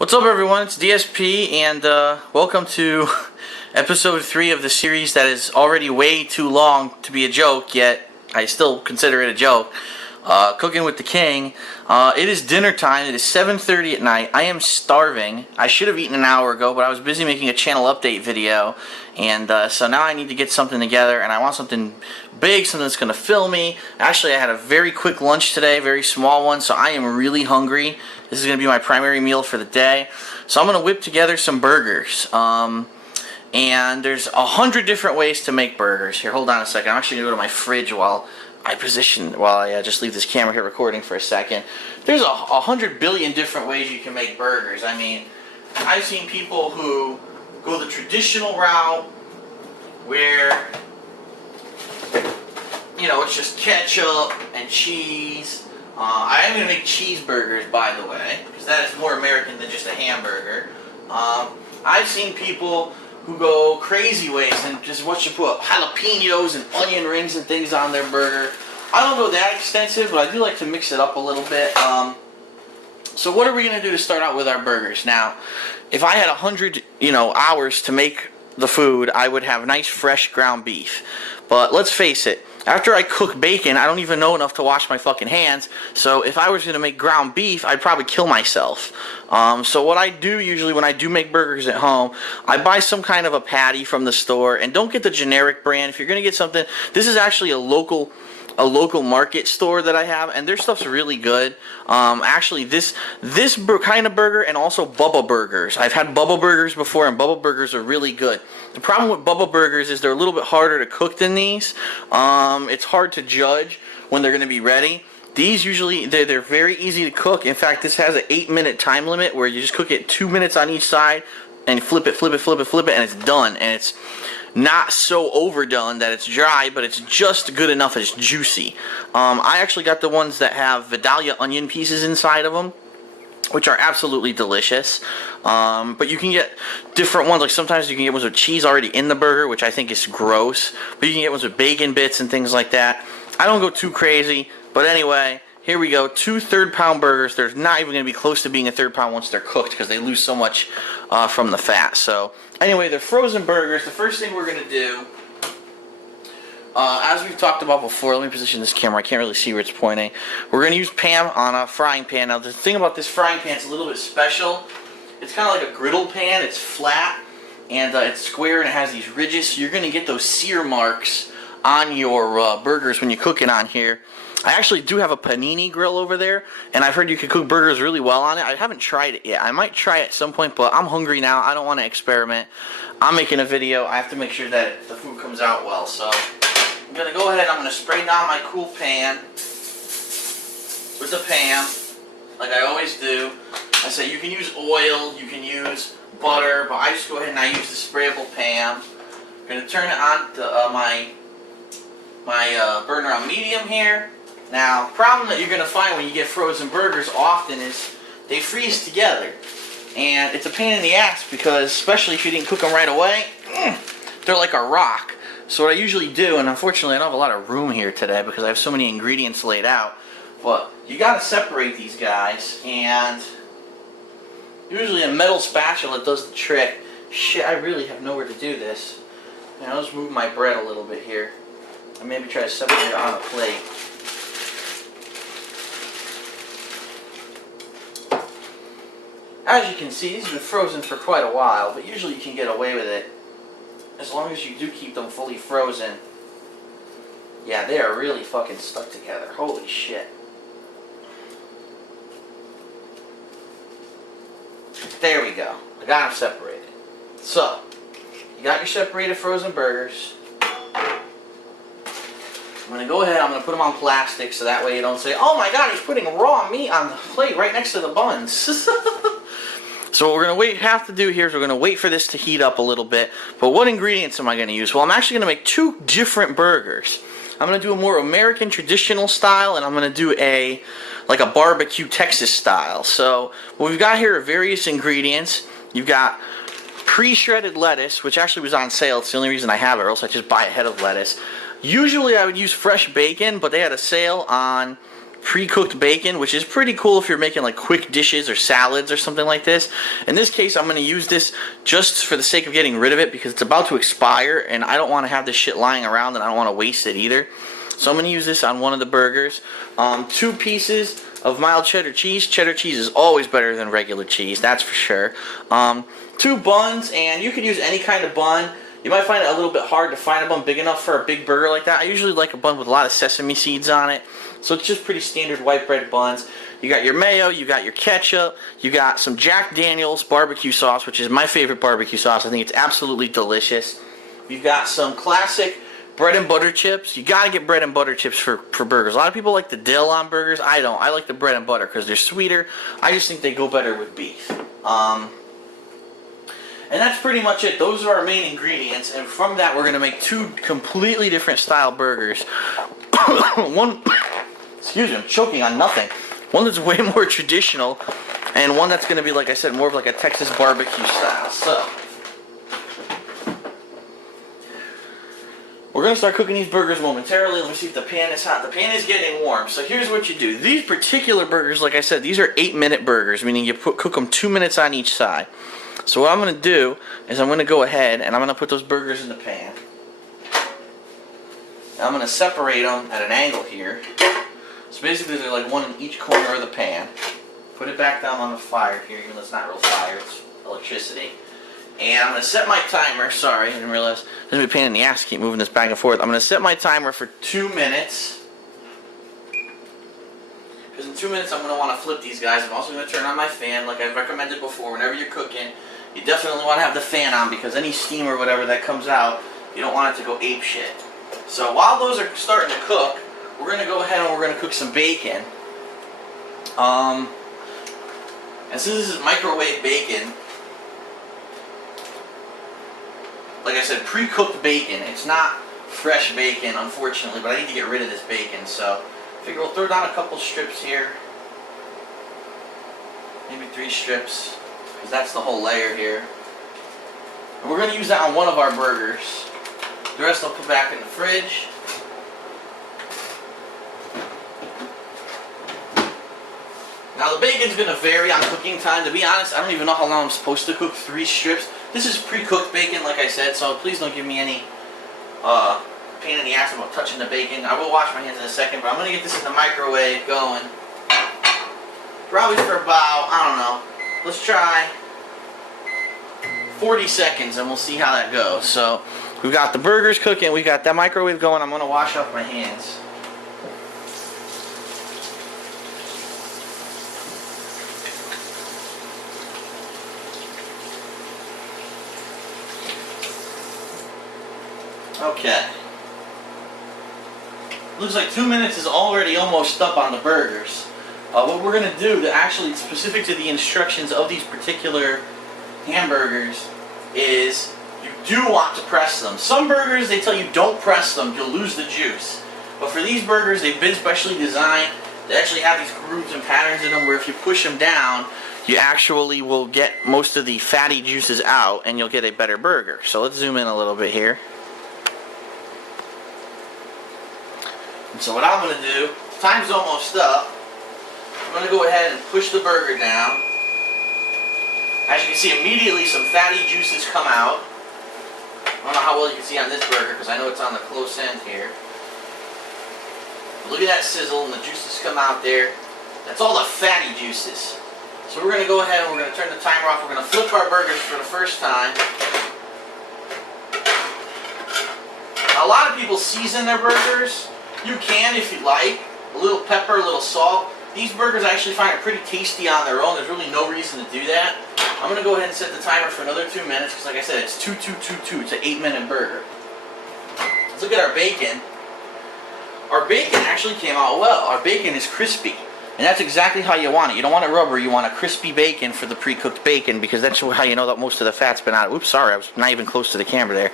What's up, everyone? It's DSP, and welcome to episode 3 of the series that is already way too long to be a joke, yet I still consider it a joke. Cooking with the King. It is dinner time. It is 7:30 at night. I am starving. I should have eaten an hour ago, but I was busy making a channel update video, and so now I need to get something together, and I want something big, something that's going to fill me. Actually, I had a very quick lunch today, very small one, so I am really hungry. This is going to be my primary meal for the day. So I'm going to whip together some burgers. And there's 100 different ways to make burgers. Here, hold on a second. I'm actually going to go to my fridge while I just leave this camera here recording for a second. There's 100 billion different ways you can make burgers. I mean, I've seen people who go the traditional route where, you know, it's just ketchup and cheese. I am going to make cheeseburgers, by the way, because that is more American than just a hamburger. I've seen people who go crazy ways and just put jalapenos and onion rings and things on their burger. I don't go that extensive, but I do like to mix it up a little bit. So what are we going to do to start out with our burgers? Now, if I had 100, hours to make the food, I would have nice fresh ground beef. But let's face it, after I cook bacon, I don't even know enough to wash my fucking hands. So if I was going to make ground beef, I'd probably kill myself. So what I do usually when I do make burgers at home, I buy some kind of a patty from the store. And don't get the generic brand. If you're going to get something, this is actually a local market store that I have, and their stuff's really good. Actually, this kind of burger and also Bubba Burgers. I've had Bubba Burgers before, and Bubba Burgers are really good. The problem with Bubba Burgers is they're a little bit harder to cook than these. It's hard to judge when they're going to be ready. These usually, they're very easy to cook. In fact, this has an 8-minute time limit where you just cook it 2 minutes on each side and flip it, and it's done. And it's not so overdone that it's dry, but it's just good enough that it's juicy. I actually got the ones that have Vidalia onion pieces inside of them, which are absolutely delicious. But you can get different ones. Like sometimes you can get ones with cheese already in the burger, which I think is gross. But you can get ones with bacon bits and things like that. I don't go too crazy, but anyway, here we go. 2 third-pound burgers. They're not even going to be close to being a third pound once they're cooked because they lose so much from the fat. So anyway, they're frozen burgers. The first thing we're going to do, as we've talked about before, let me position this camera. I can't really see where it's pointing. We're going to use Pam on a frying pan. Now, the thing about this frying pan is a little bit special. It's kind of like a griddle pan. It's flat, and it's square, and it has these ridges. So you're going to get those sear marks on your burgers when you cook it on here. I actually do have a panini grill over there, and I've heard you can cook burgers really well on it. I haven't tried it yet. I might try it at some point, but I'm hungry now. I don't want to experiment. I'm making a video. I have to make sure that the food comes out well. So I'm going to go ahead and I'm going to spray down my cool pan with the Pam, like I always do. I say you can use oil, you can use butter, but I just go ahead and I use the sprayable Pam. I'm going to turn it on to my burner on medium here. Now, the problem that you're going to find when you get frozen burgers often is they freeze together. And it's a pain in the ass because, especially if you didn't cook them right away, they're like a rock. So what I usually do, and unfortunately I don't have a lot of room here today because I have so many ingredients laid out, but you got to separate these guys, and usually a metal spatula does the trick. Shit, I really have nowhere to do this. Now, let's move my bread a little bit here. And maybe try to separate it on a plate. As you can see, these have been frozen for quite a while, but usually you can get away with it as long as you do keep them fully frozen. Yeah, they are really fucking stuck together. Holy shit. There we go. I got them separated. So, you got your separated frozen burgers. I'm going to go ahead, I'm going to put them on plastic so that way you don't say, oh my god, he's putting raw meat on the plate right next to the buns. So what we're going to have to do here is we're going to wait for this to heat up a little bit. But what ingredients am I going to use? Well, I'm actually going to make 2 different burgers. I'm going to do a more American traditional style, and I'm going to do a barbecue Texas style. So what we've got here are various ingredients. You've got pre-shredded lettuce, which actually was on sale. It's the only reason I have it, or else I just buy a head of lettuce. Usually I would use fresh bacon, but they had a sale on pre-cooked bacon, which is pretty cool if you're making like quick dishes or salads or something like this. In this case, I'm going to use this just for the sake of getting rid of it because it's about to expire and I don't want to have this shit lying around and I don't want to waste it either. So I'm going to use this on one of the burgers. 2 pieces of mild cheddar cheese. Cheddar cheese is always better than regular cheese, that's for sure. 2 buns, and you could use any kind of bun. You might find it a little bit hard to find a bun big enough for a big burger like that. I usually like a bun with a lot of sesame seeds on it. So it's just pretty standard white bread buns. You got your mayo, you got your ketchup, you got some Jack Daniel's barbecue sauce, which is my favorite barbecue sauce. I think it's absolutely delicious. You've got some classic bread and butter chips. You gotta get bread and butter chips for burgers. A lot of people like the dill on burgers. I don't. I like the bread and butter because they're sweeter. I just think they go better with beef. And that's pretty much it. Those are our main ingredients. And from that, we're going to make 2 completely different style burgers. One, excuse me, I'm choking on nothing. One that's way more traditional, and one that's going to be, like I said, more of like a Texas barbecue style. So, we're going to start cooking these burgers momentarily. Let me see if the pan is hot. The pan is getting warm. So here's what you do. These particular burgers, like I said, these are 8-minute burgers, meaning you cook them 2 minutes on each side. So what I'm going to do is I'm going to go ahead and I'm going to put those burgers in the pan. And I'm going to separate them at an angle here. So basically they're like one in each corner of the pan. Put it back down on the fire here, even though it's not real fire, it's electricity. And I'm going to set my timer. Sorry, I didn't realize. It's going to be a pain in the ass to keep moving this back and forth. I'm going to set my timer for 2 minutes. Because in 2 minutes I'm going to want to flip these guys. I'm also going to turn on my fan like I've recommended before. Whenever you're cooking, you definitely want to have the fan on because any steam or whatever that comes out, you don't want it to go ape shit. So while those are starting to cook, we're going to go ahead and we're going to cook some bacon. And since this is microwave bacon, like I said, pre-cooked bacon. It's not fresh bacon, unfortunately, but I need to get rid of this bacon, so I figure we'll throw down a couple strips here. Maybe 3 strips, because that's the whole layer here. And we're going to use that on one of our burgers. The rest I'll put back in the fridge. Now the bacon's going to vary on cooking time. To be honest, I don't even know how long I'm supposed to cook 3 strips. This is pre-cooked bacon, like I said, so please don't give me any pain in the ass about touching the bacon. I will wash my hands in a second, but I'm going to get this in the microwave going. Probably for about, I don't know, let's try 40 seconds and we'll see how that goes. So we've got the burgers cooking, we've got that microwave going. I'm going to wash off my hands. Okay. Looks like 2 minutes is already almost up on the burgers. What we're going to do, to actually specific to the instructions of these particular hamburgers, is you do want to press them. Some burgers, they tell you don't press them, you'll lose the juice. But for these burgers, they've been specially designed. They actually have these grooves and patterns in them where if you push them down, you actually will get most of the fatty juices out and you'll get a better burger. So let's zoom in a little bit here. And so what I'm going to do, time's almost up. I'm going to go ahead and push the burger down. As you can see, immediately some fatty juices come out. I don't know how well you can see on this burger because I know it's on the close end here. But look at that sizzle and the juices come out there. That's all the fatty juices. So we're going to go ahead and we're going to turn the timer off. We're going to flip our burgers for the first time. A lot of people season their burgers. You can if you like. A little pepper, a little salt. These burgers I actually find are pretty tasty on their own. There's really no reason to do that. I'm going to go ahead and set the timer for another 2 minutes because like I said, it's 2-2-2-2. It's an 8-minute burger. Let's look at our bacon. Our bacon actually came out well. Our bacon is crispy. And that's exactly how you want it. You don't want it rubbery. You want a crispy bacon for the pre-cooked bacon because that's how you know that most of the fat's been out. Oops, sorry. I was not even close to the camera there.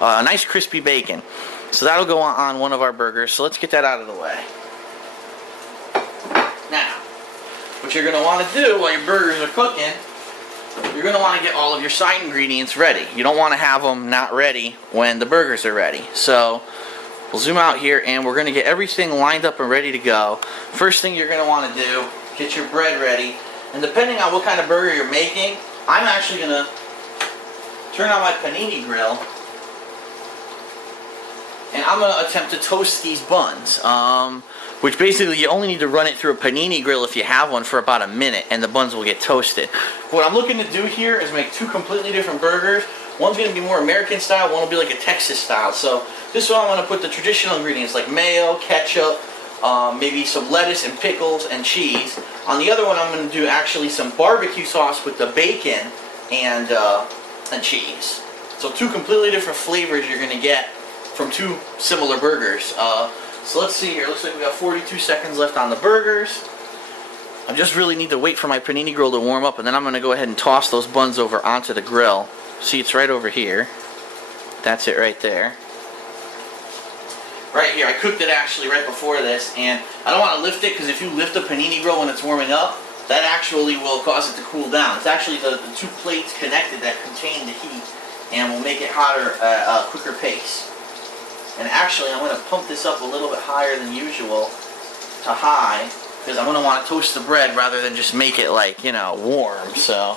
A nice crispy bacon. So that'll go on one of our burgers. So let's get that out of the way. Now, what you're going to want to do while your burgers are cooking, you're going to want to get all of your side ingredients ready. You don't want to have them not ready when the burgers are ready. So We'll zoom out here, and we're going to get everything lined up and ready to go. First thing you're going to want to do, get your bread ready. And depending on what kind of burger you're making, I'm actually going to turn on my panini grill. And I'm going to attempt to toast these buns. Which basically you only need to run it through a panini grill if you have one for about a minute, and the buns will get toasted. What I'm looking to do here is make two completely different burgers. One's going to be more American style, one will be like a Texas style. So this one I'm going to put the traditional ingredients like mayo, ketchup, maybe some lettuce and pickles and cheese. On the other one I'm going to do actually some barbecue sauce with the bacon and cheese. So two completely different flavors you're going to get from two similar burgers. So let's see here. Looks like we got 42 seconds left on the burgers. I just really need to wait for my panini grill to warm up, and then I'm going to go ahead and toss those buns over onto the grill. See, it's right over here. That's it right there. Right here. I cooked it actually right before this, and I don't want to lift it because if you lift a panini grill when it's warming up, that actually will cause it to cool down. It's actually the two plates connected that contain the heat and will make it hotter at a quicker pace. And actually, I'm going to pump this up a little bit higher than usual to high, because I'm going to want to toast the bread rather than just make it like, you know, warm. So,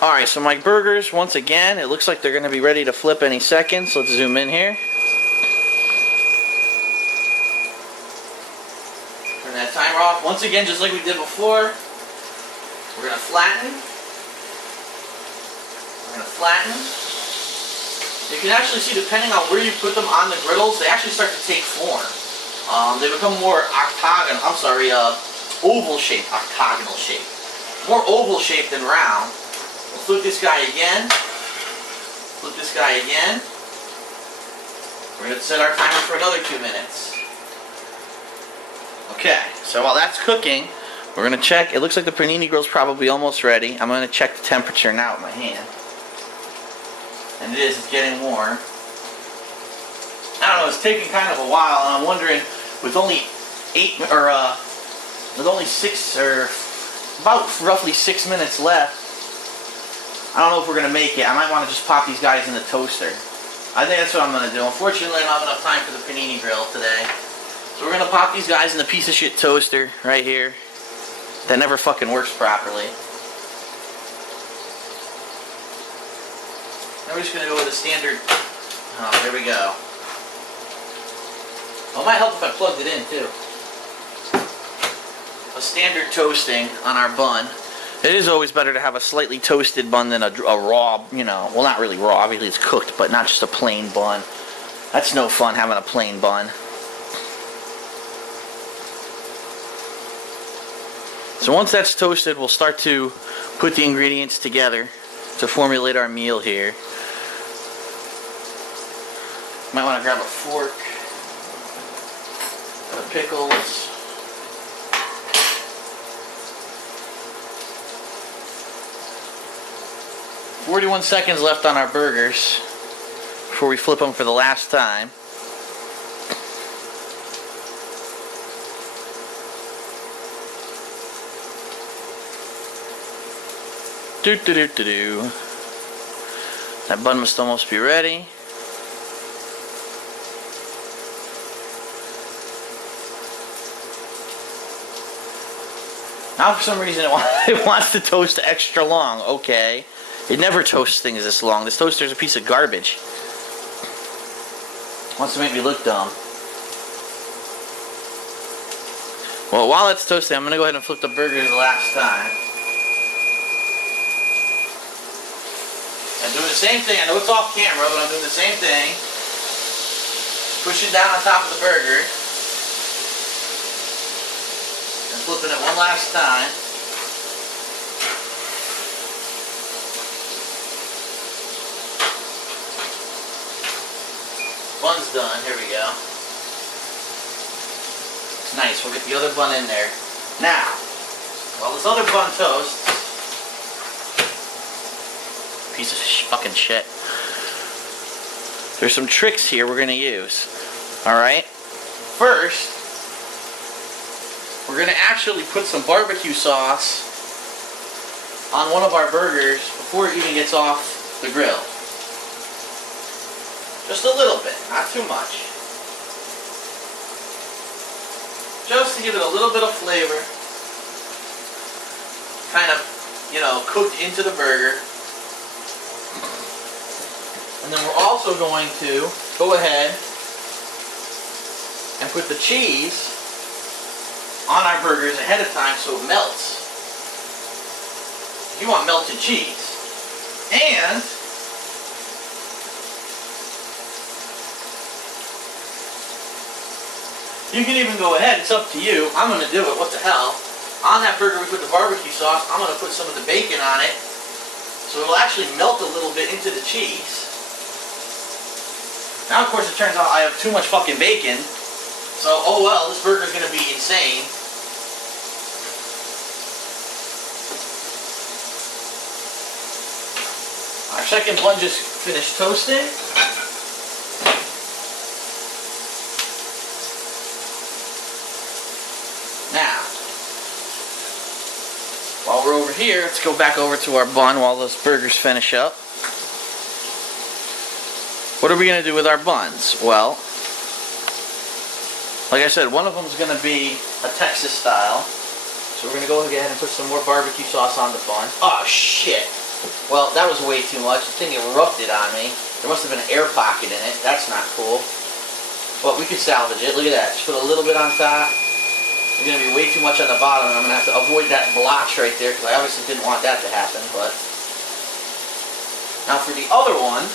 alright, so my burgers, once again, it looks like they're going to be ready to flip any second. So let's zoom in here. Turn that timer off. Once again, just like we did before, we're going to flatten. We're going to flatten. You can actually see, depending on where you put them on the griddles, they actually start to take form. They become more oval shaped, octagonal shaped. More oval shaped than round. We'll flip this guy again. Flip this guy again. We're going to set our timer for another 2 minutes. Okay, so while that's cooking, we're going to check. It looks like the panini grill's probably almost ready. I'm going to check the temperature now with my hand. And it's getting warm. I don't know, it's taking kind of a while, and I'm wondering, with only roughly 6 minutes left, I don't know if we're going to make it. I might want to just pop these guys in the toaster. I think that's what I'm going to do. Unfortunately, I don't have enough time for the panini grill today. So we're going to pop these guys in the piece of shit toaster right here that never fucking works properly. Now we're just going to go with a standard, there we go. Well, it might help if I plugged it in too. A standard toasting on our bun. It is always better to have a slightly toasted bun than a raw, you know, well, not really raw, obviously it's cooked, but not just a plain bun. That's no fun having a plain bun. So once that's toasted, we'll start to put the ingredients together to formulate our meal here. Might want to grab a fork, the pickles, "41 seconds left on our burgers before we flip them for the last time. Do. That bun must almost be ready. Now for some reason it wants to toast extra long. Okay. It never toasts things this long. This toaster's a piece of garbage. Wants to make me look dumb. Well, while it's toasting, I'm going to go ahead and flip the burgers the last time. I'm doing the same thing. I know it's off camera, but I'm doing the same thing. Push it down on top of the burger. And flipping it one last time. Bun's done. Here we go. It's nice. We'll get the other bun in there. Now, while this other bun toasts, piece of fucking shit, there's some tricks here we're going to use. Alright? First, we're going to actually put some barbecue sauce on one of our burgers before it even gets off the grill. Just a little bit, not too much. just to give it a little bit of flavor. Kind of, cooked into the burger. And then we're also going to go ahead and put the cheese on our burgers ahead of time so it melts. You want melted cheese. And you can even go ahead, it's up to you. I'm going to do it, what the hell. On that burger we put the barbecue sauce. I'm going to put some of the bacon on it so it'll actually melt a little bit into the cheese. Now of course it turns out I have too much fucking bacon. So, oh well, this burger's going to be insane. Our second bun just finished toasting. Now, while we're over here, let's go back over to our bun while those burgers finish up. What are we going to do with our buns? Well, like I said, one of them is going to be a Texas style. So we're going to go ahead and put some more barbecue sauce on the bun. Oh, shit. Well, that was way too much. The thing erupted on me. There must have been an air pocket in it. That's not cool. But we could salvage it. Look at that. Just put a little bit on top. There's going to be way too much on the bottom, and I'm going to have to avoid that blotch right there because I obviously didn't want that to happen. But now for the other one,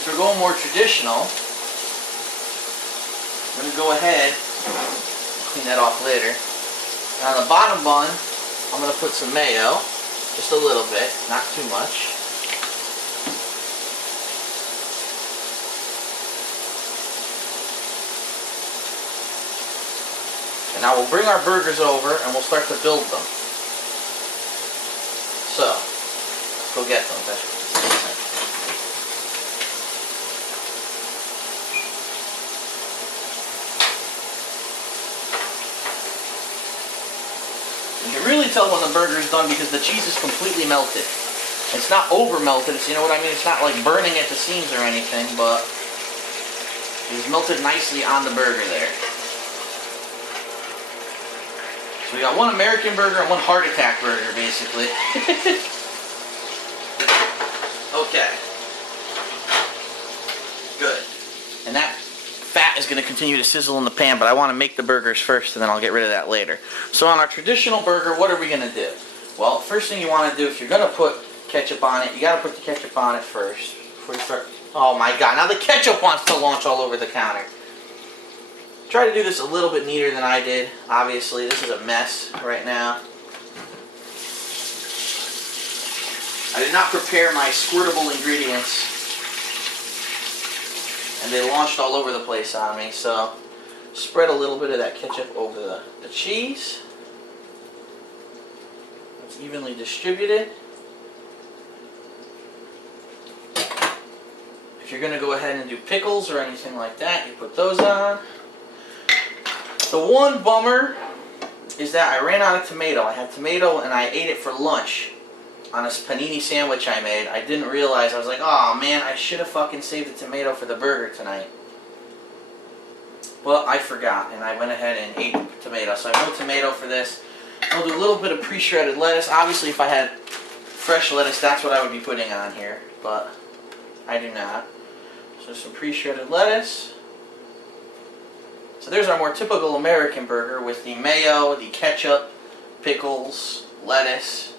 if we're going more traditional, I'm going to go ahead and clean that off later. Now on the bottom bun, I'm going to put some mayo. Just a little bit, not too much. And now we'll bring our burgers over and we'll start to build them. So, let's go get them. You can really tell when the burger is done because the cheese is completely melted. It's not over melted, it's, you know what I mean? It's not like burning at the seams or anything, but it's melted nicely on the burger there. So we got one American burger and one heart attack burger, basically. Okay. Good. And that fat is going to continue to sizzle in the pan, but I want to make the burgers first and then I'll get rid of that later. So on our traditional burger, what are we going to do? Well, first thing you want to do, if you're going to put ketchup on it, you got to put the ketchup on it first before you start. Oh my god, now the ketchup wants to launch all over the counter. Try to do this a little bit neater than I did. Obviously, this is a mess right now. I did not prepare my squirtable ingredients, and they launched all over the place on me. So, spread a little bit of that ketchup over the cheese. It's evenly distributed. If you're going to go ahead and do pickles or anything like that, you put those on. The one bummer is that I ran out of tomato. I had tomato and I ate it for lunch on a panini sandwich I made. I didn't realize. I was like, oh man, I should have fucking saved the tomato for the burger tonight. But I forgot and I went ahead and ate the tomato. So I have no tomato for this. I'll do a little bit of pre-shredded lettuce. Obviously if I had fresh lettuce, that's what I would be putting on here. But I do not. So some pre-shredded lettuce. So there's our more typical American burger with the mayo, the ketchup, pickles, lettuce.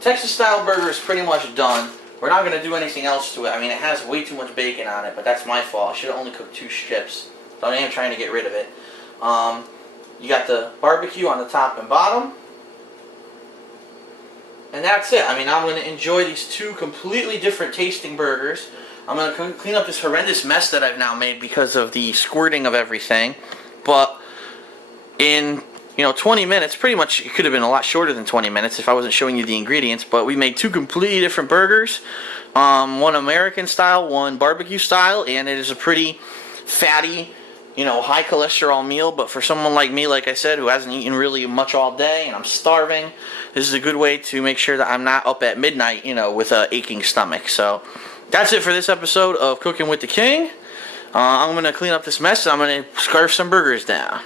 Texas style burger is pretty much done. We're not going to do anything else to it. I mean, it has way too much bacon on it, but that's my fault. I should have only cooked 2 strips. So I am trying to get rid of it. You got the barbecue on the top and bottom. And that's it. I mean, I'm going to enjoy these 2 completely different tasting burgers. I'm going to clean up this horrendous mess that I've now made because of the squirting of everything. But in, 20 minutes, pretty much, it could have been a lot shorter than 20 minutes if I wasn't showing you the ingredients. But we made 2 completely different burgers. One American style, one barbecue style. And it is a pretty fatty, high cholesterol meal. But for someone like me, like I said, who hasn't eaten really much all day and I'm starving, this is a good way to make sure that I'm not up at midnight, with an aching stomach. So that's it for this episode of Cooking with the King. I'm gonna clean up this mess and I'm gonna scarf some burgers down.